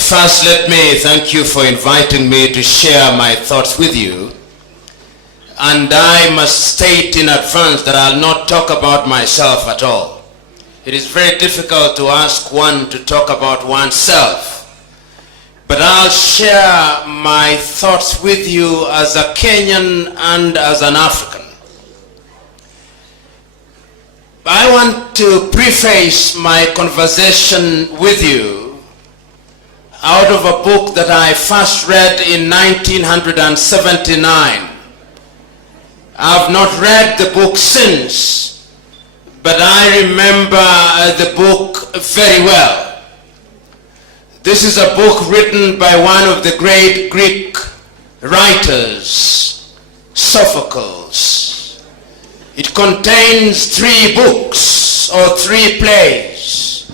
First, let me thank you for inviting me to share my thoughts with you. And I must state in advance that I'll not talk about myself at all. It is very difficult to ask one to talk about oneself. But I'll share my thoughts with you as a Kenyan and as an African. I want to preface my conversation with you out of a book that I first read in 1979. I've not read the book since, but I remember the book very well. This is a book written by one of the great Greek writers, Sophocles. It contains 3 books or 3 plays,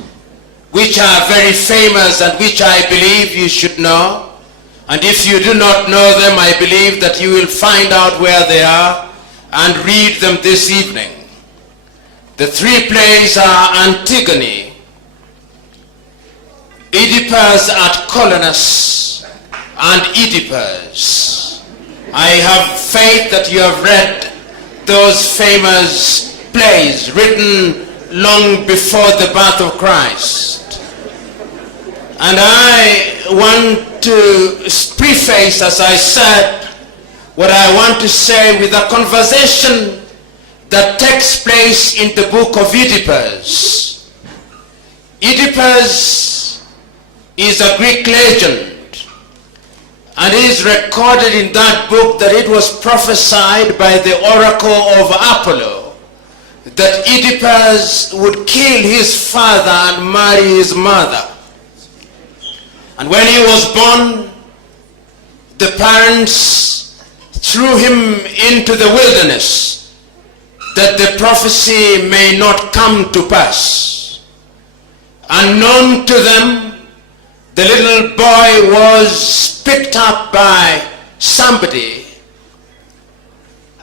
which are very famous and which I believe you should know. And if you do not know them, I believe that you will find out where they are and read them this evening. The 3 plays are Antigone, Oedipus at Colonus, and Oedipus. I have faith that you have read those famous plays written long before the birth of Christ. And I want to preface, as I said, what I want to say with a conversation that takes place in the book of Oedipus. Oedipus is a Greek legend, and it is recorded in that book that it was prophesied by the oracle of Apollo that Oedipus would kill his father and marry his mother. And when he was born, the parents threw him into the wilderness that the prophecy may not come to pass. Unknown to them, the little boy was picked up by somebody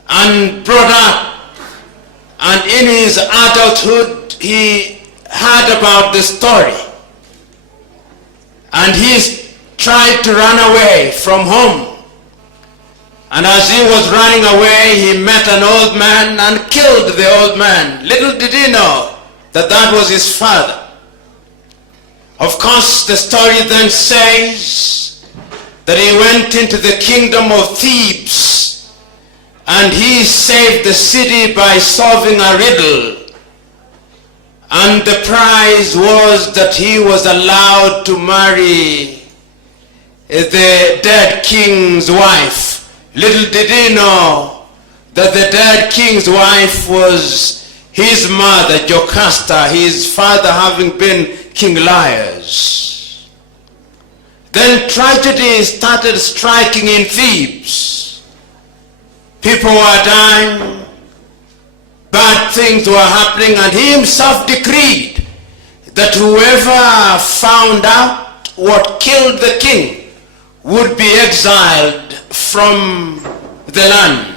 and brought up, and in his adulthood he heard about the story, and he tried to run away from home. And as he was running away, he met an old man and killed the old man. Little did he know that that was his father. Of course, the story then says that he went into the kingdom of Thebes and he saved the city by solving a riddle. And the prize was that he was allowed to marry the dead king's wife. Little did he know that the dead king's wife was his mother, Jocasta, his father having been King Liars. Then tragedy started striking in Thebes. People were dying, bad things were happening, and he himself decreed that whoever found out what killed the king would be exiled from the land.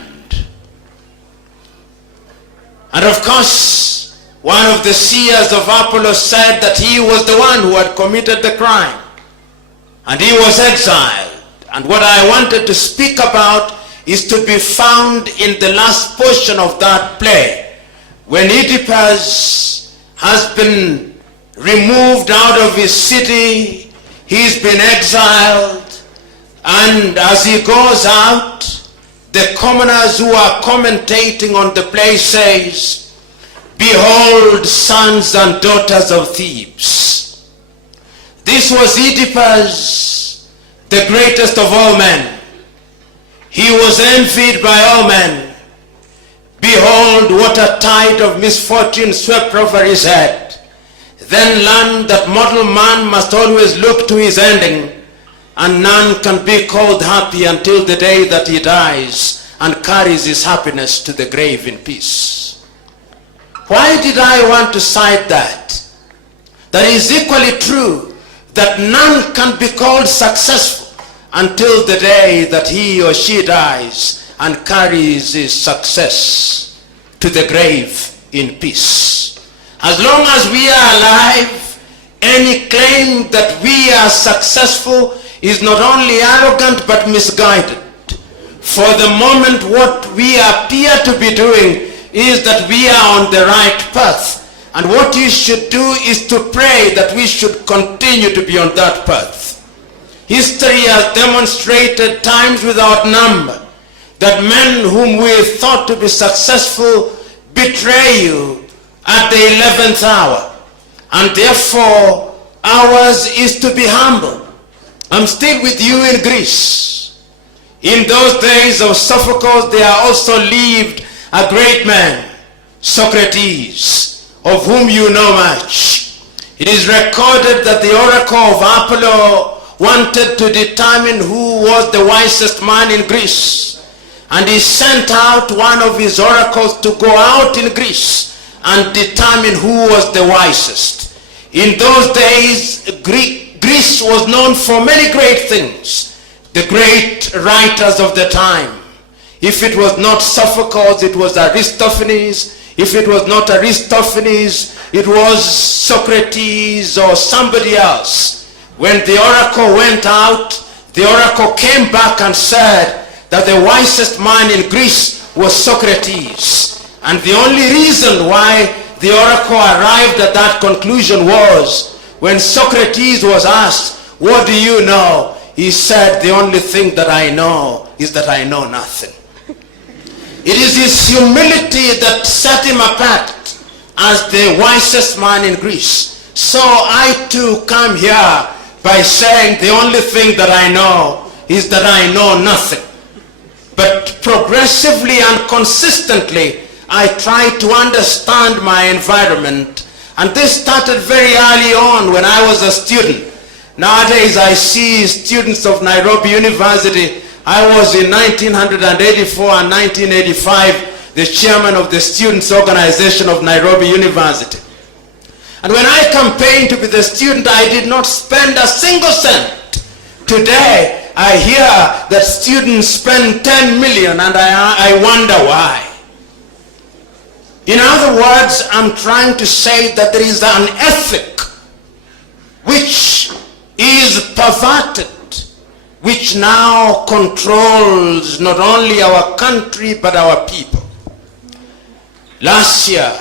And of course, one of the seers of Apollo said that he was the one who had committed the crime, and he was exiled. And what I wanted to speak about is to be found in the last portion of that play, when Oedipus has been removed out of his city, he's been exiled, and as he goes out, the commoners who are commentating on the play says, "Behold, sons and daughters of Thebes." This was Oedipus, the greatest of all men. He was envied by all men. Behold, what a tide of misfortune swept over his head. Then learn that mortal man must always look to his ending, and none can be called happy until the day that he dies and carries his happiness to the grave in peace. Why did I want to cite that? That is equally true that none can be called successful until the day that he or she dies and carries his success to the grave in peace. As long as we are alive, Any claim that we are successful is not only arrogant but misguided. For the moment, what we appear to be doing is that we are on the right path. And what you should do is to pray that we should continue to be on that path. History has demonstrated times without number that men whom we thought to be successful betray you at the 11th hour. And therefore, ours is to be humble. I'm still with you in Greece. In those days of Sophocles, there also lived a great man, Socrates, of whom you know much. It is recorded that the oracle of Apollo wanted to determine who was the wisest man in Greece. And he sent out one of his oracles to go out in Greece and determine who was the wisest. In those days, Greece was known for many great things. The great writers of the time. If it was not Sophocles, it was Aristophanes. If it was not Aristophanes, it was Socrates or somebody else. When the oracle went out, the oracle came back and said that the wisest man in Greece was Socrates. And the only reason why the oracle arrived at that conclusion was when Socrates was asked, "What do you know?" He said, "The only thing that I know is that I know nothing." It is his humility that set him apart as the wisest man in Greece. So I too come here by saying the only thing that I know is that I know nothing. But progressively and consistently, I try to understand my environment. And this started very early on when I was a student. Nowadays I see students of Nairobi University. I was in 1984 and 1985 the chairman of the Students' Organization of Nairobi University. And when I campaigned to be the student, I did not spend a single cent. Today, I hear that students spend 10 million and I wonder why. In other words, I'm trying to say that there is an ethic which is perverted, which now controls not only our country but our people. Last year,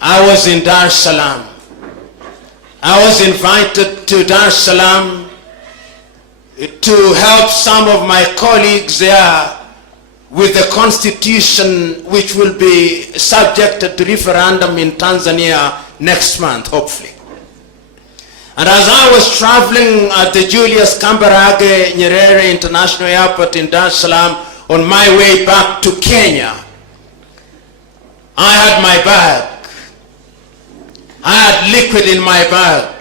I was in Dar es Salaam. I was invited to Dar es Salaam to help some of my colleagues there with the constitution which will be subjected to referendum in Tanzania next month, hopefully. And as I was traveling at the Julius Kambarage Nyerere International Airport in Dar es Salaam on my way back to Kenya, I had my bag. I had liquid in my bag.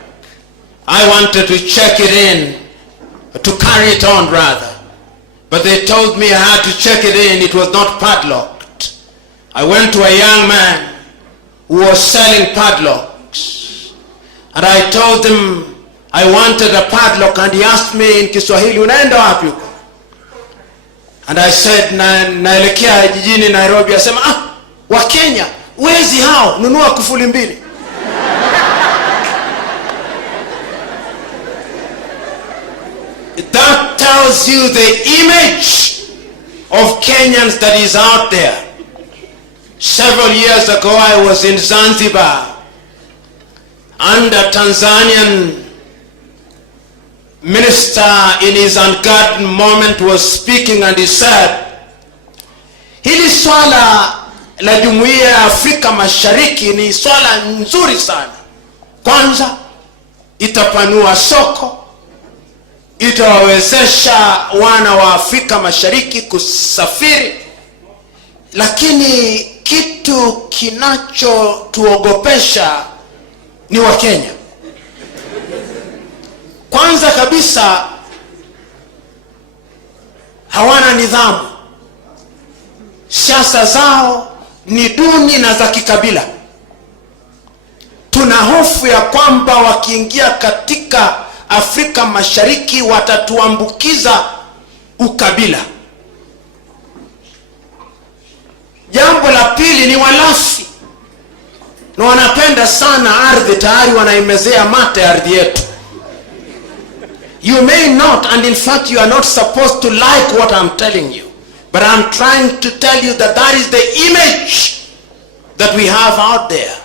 I wanted to check it in, to carry it on rather. But they told me I had to check it in. It was not padlocked. I went to a young man who was selling padlocks. And I told him I wanted a padlock, and he asked me in Kiswahili, "Unaenda wapi huko?" And I said, naelekea jijini Nairobi. Asema, wa Kenya, wezi hao, nunua kufuli mbili. That tells you the image of Kenyans that is out there. Several years ago, I was in Zanzibar, and a Tanzanian minister in his unguarded moment was speaking, and he said, hili swala la Jumuiya ya Afrika Mashariki ni swala nzuri sana. Kwanza, itapanua soko, itawawezesha wana wa Afrika Mashariki kusafiri, lakini kitu kinachotuogopesha ni wa Kenya. Kwanza kabisa, hawana nidhamu. Siasa zao ni duni na za kikabila. Tuna hofu ya kwamba wakiingia katika Afrika Mashariki watatuambukiza ukabila. Jambo la pili ni walafi. na wanapenda sana ardhi, tayari wanaimezea mate ardhi yetu. You may not, and in fact you are not supposed to like what I'm telling you, but I'm trying to tell you that that is the image that we have out there.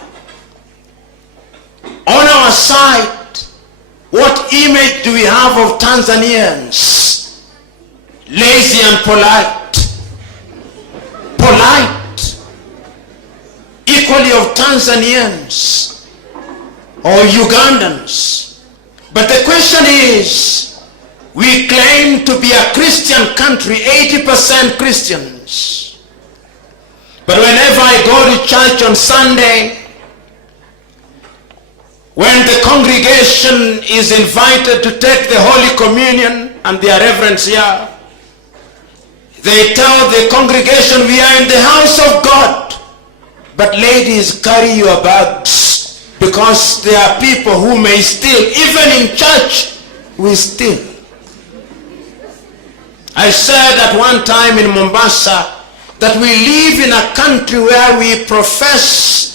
On our side, what image do we have of Tanzanians? Lazy and polite. Polite. Equally of Tanzanians or Ugandans. But the question is, we claim to be a Christian country, 80% Christians. But whenever I go to church on Sunday, when the congregation is invited to take the Holy Communion, and their reverends here, they tell the congregation, we are in the house of God. But ladies, carry your bags, because there are people who may steal. Even in church, we steal. I said at one time in Mombasa that we live in a country where we profess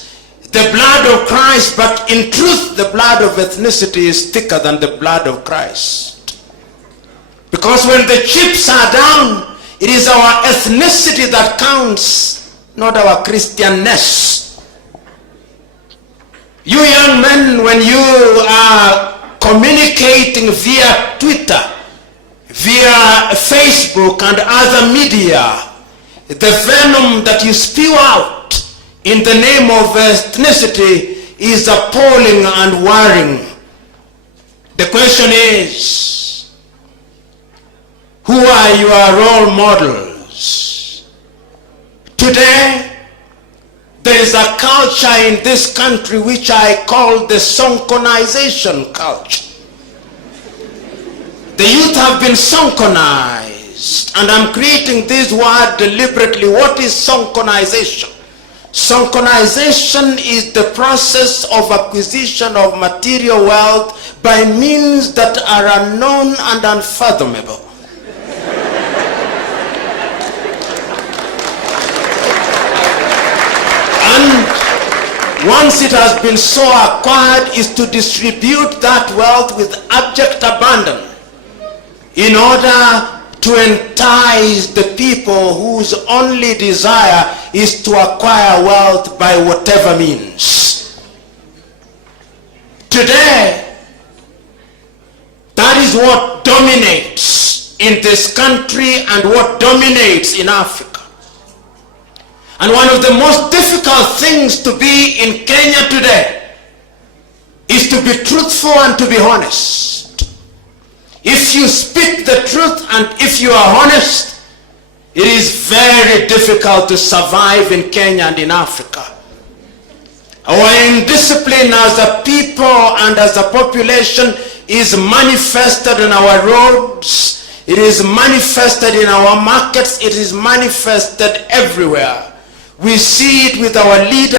the blood of Christ, but in truth the blood of ethnicity is thicker than the blood of Christ. Because when the chips are down, it is our ethnicity that counts, not our Christianness. You young men, when you are communicating via Twitter, via Facebook and other media, the venom that you spew out in the name of ethnicity is appalling and worrying. The question is, who are your role models? Today, there is a culture in this country which I call the sonkonization culture. The youth have been sonkonized, and I'm creating this word deliberately. What is sonkonization? Sonkonization is the process of acquisition of material wealth by means that are unknown and unfathomable. And once it has been so acquired, is to distribute that wealth with abject abandon in order to entice the people whose only desire is to acquire wealth by whatever means. Today, that is what dominates in this country and what dominates in Africa. And one of the most difficult things to be in Kenya today is to be truthful and to be honest. If you speak the truth and if you are honest, it is very difficult to survive in Kenya and in Africa. Our indiscipline as a people and as a population is manifested in our roads, it is manifested in our markets, it is manifested everywhere. We see it with our leaders.